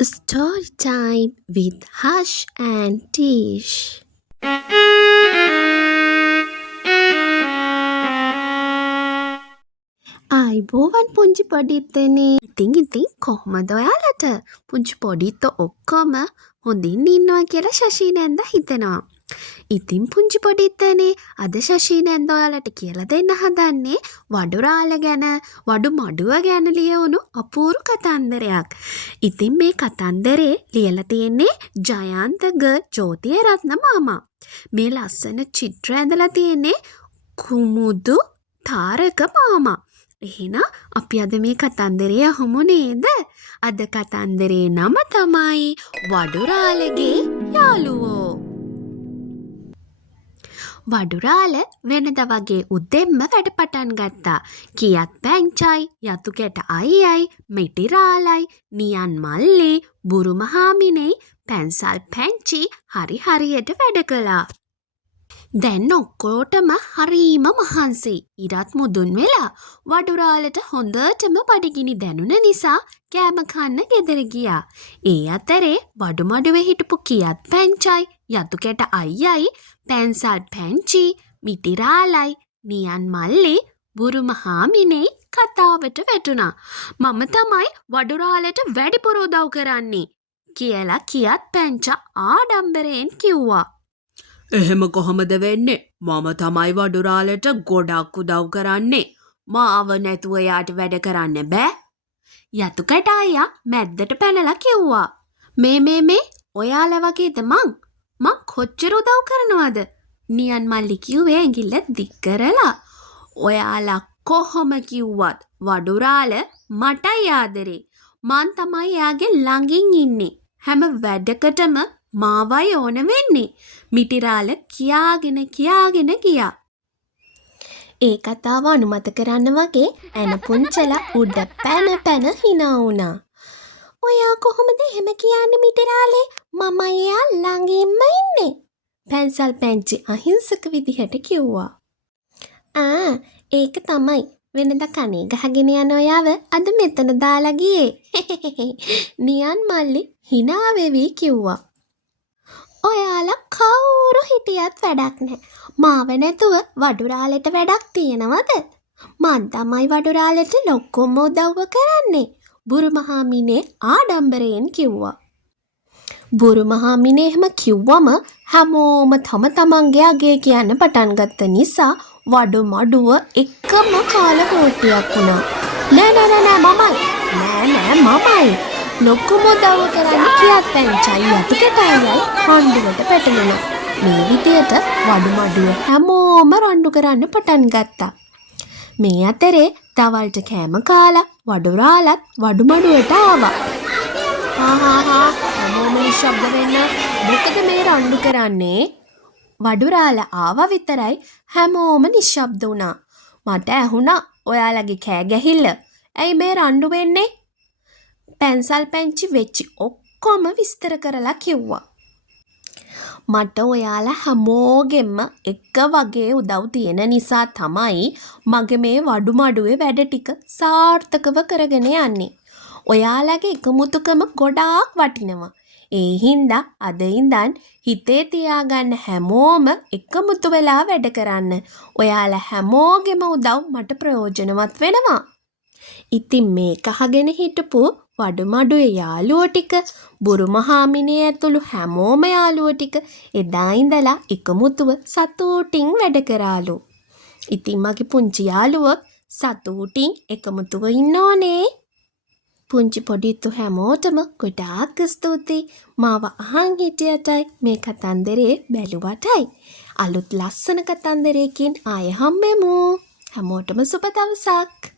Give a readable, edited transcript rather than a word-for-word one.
Story time with Hush and Tish. ආයිබෝවන් පුංචි පොඩිත්තනේ. ඉතින් කොහොමද ඔයාලට? පුංචි පොඩිත්තෝ ඔක්කොම හොඳින් ඉන්නවා කියලා ශෂී නැන්දා හිතනවා. ඉතින් පුංචි පොඩිත්තනේ අද ශෂී නැන්දා ඔයාලට කියලා දෙන්න හදන්නේ වඩුරාළ ගැන, වඩු මඩුව ගැන ලියවුණු අපූර්ව කතන්දරයක්. ඉතින් මේ කතන්දරේ ලියලා තියෙන්නේ ජයන්ත ජෝතිරත්න මාමා. මේ ලස්සන චිත්‍ර ඇඳලා තියෙන්නේ කුමුදු තාරක මාමා. එහෙනම් අපි අද මේ කතන්දරය අහමු නේද? අද කතන්දරේ නම තමයි වඩුරාළගේ යාළුවෝ. වඩුරාළ වෙනද වගේ උදෙන්ම වැඩ පටන් ගත්තා. කියත් පැංචයි, යතු කැට අයියයි, මිටිරාළයි, නියන් මල්ලි, බුරුමහාමිනේ, පැන්සල් පැංචි හරියට වැඩ කළා. දැන් ඔක්කොටම හරීම මහන්සි. ඉරත් මුදුන් වෙලා වඩුරාළට හොඳටම බඩගිනි දැනුන නිසා කෑම කන්න ගෙදර ගියා. ඒ අතරේ වඩුමඩුවේ හිටපු කියත් පැංචයි, යතු කැට අයියයි, පැන්සල් පැංචි, මිටිරාළයි, නියන් මල්ලි, බුරුමහාමිනේ කතාවට වැටුණා. මම තමයි වඩුරාළට වැඩිපුර උදව් කරන්නේ කියලා කියත් පැංචා ආඩම්බරයෙන් කිව්වා. එහෙම කොහොමද වෙන්නේ? මම තමයි වඩුරාළට ගොඩක් උදව් කරන්නේ. මාව නැතුව යාට වැඩ කරන්න බෑ. යතු කැට අයියා මැද්දට පැනලා කිව්වා. මේ ඔයාලා වගේද මං කොච්චර උදව් කරනවද? නියන් මල්ලි කිව්වේ ඇඟිල්ල දික් කරලා. ඔයාලා කොහොම කිව්වත් වඩුරාළ මටයි ආදරේ. මං තමයි එයාගේ ළඟින් ඉන්නේ. හැම වැඩකටම මාවයි ඕන වෙන්නේ. මිටිරාළ කියාගෙන ගියා. ඒ කතාව අනුමත කරන්න වගේ ඇන පුංචලා උඩ පැන hina වුණා. ඔයා කොහොමද එහෙම කියන්නේ මිටිරාළේ? මම එයා ළඟින්ම ඉන්නේ. පැන්සල් පැංචි අහිංසක විදිහට කිව්වා. ඒක තමයි වෙනද කනේ ගහගෙන යන ඔයාව අද මෙතන දාලා ගියේ. නියන් මල්ලි hina වෙවි කිව්වා. ඔයාලා කවුරු හිටියත් වැඩක් නැහැ. මාව නැතුව වඩුරාළට වැඩක් තියනවද? මං තමයි වඩුරාළට ලොක්කොම උදව්ව කරන්නේ. බුරුමහාමිනේ ආඩම්බරයෙන් කිව්වා. බුරුමහාමිනේ එහෙම කිව්වම හැමෝම තම තමන්ගේ අගේ කියන්න පටන් ගත්ත නිසා වඩු මඩුව එකම කාල කෝටියක් වුණා. නෑ මමයි. ලොකුම උදව්ව කරන්න කියත් පැංචයි යතු කැටයයි රණ්ඩුවට පැටලුණා. මේ විදියට වඩු මඩුව හැමෝම රණ්ඩු කරන්න පටන් ගත්තා. මේ අතරේ දවල්ට කෑම කාලා වඩුරාළත් වඩු මඩුවට ආවා. හැමෝම නිශ්ශබ්ද වෙන්න. මොකද මේ රණ්ඩු කරන්නේ? වඩුරාළ ආවා විතරයි හැමෝම නිශ්ශබ්ද වුණා. මට ඇහුණා ඔයාලගේ කෑ ගැහිල්ල. ඇයි මේ රණ්ඩු වෙන්නේ? පැන්සල් පැංචි වෙච්චි ඔක්කොම විස්තර කරලා කිව්වා. මට ඔයාලා හැමෝගෙම එක වගේ උදව් තියෙන නිසා තමයි මගේ මේ වඩු මඩුවේ වැඩ ටික සාර්ථකව කරගෙන යන්නේ. ඔයාලගේ එකමුතුකම ගොඩාක් වටිනවා. ඒ හින්දා අද ඉඳන් හිතේ තියාගන්න හැමෝම එකමුතු වෙලා වැඩ කරන්න. ඔයාලා හැමෝගෙම උදව් මට ප්‍රයෝජනවත් වෙනවා. ඉතින් මේක අහගෙන හිටපු වඩුමඩුවේ යාළුවෝ ටික, බුරුමහාමිනේ ඇතුළු හැමෝම යාළුවෝ ටික එදා ඉඳලා එකමුතුව සතුටින් වැඩ කරාලු. ඉතින් මගේ පුංචි යාළුවොත් සතුටින් එකමුතුව ඉන්න ඕනේ. පුංචි පොඩිත්තු හැමෝටම ගොඩාක් ස්තුතියි. මාව අහන් හිටියටයි මේ කතන්දරේ බැලුවටයි. අලුත් ලස්සන කතන්දරයකින් ආයෙ හම්බෙමු. හැමෝටම සුබ දවසක්.